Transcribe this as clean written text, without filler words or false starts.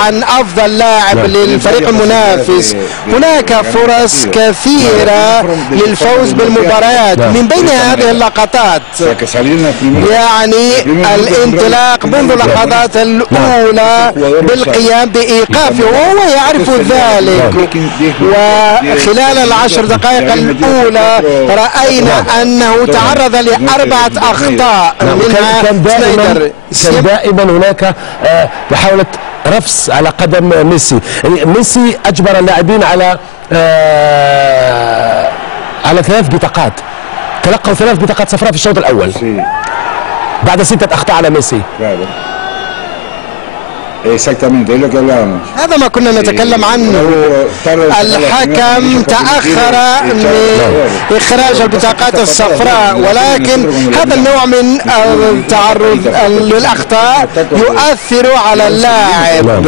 عن أفضل لاعب للفريق المنافس. هناك فرص كثيرة للفوز بالمباريات. من بين هذه اللقطات يعني الانطلاق منذ اللحظات الأولى بالقيام بإيقافه وهو يعرف ذلك. وخلال العشر دقائق الأولى رأينا أنه تعرض ل4 أخطاء منها سنايدر. كان دائما هناك محاولة رفس على قدم ميسي. يعني ميسي أجبر اللاعبين على 3 بطاقات، تلقوا 3 بطاقات صفراء في الشوط الأول بعد 6 أخطاء على ميسي. هذا ما كنا نتكلم عنه. الحكم تأخر من إخراج البطاقات الصفراء، ولكن هذا النوع من التعرض للأخطاء يؤثر على اللاعب.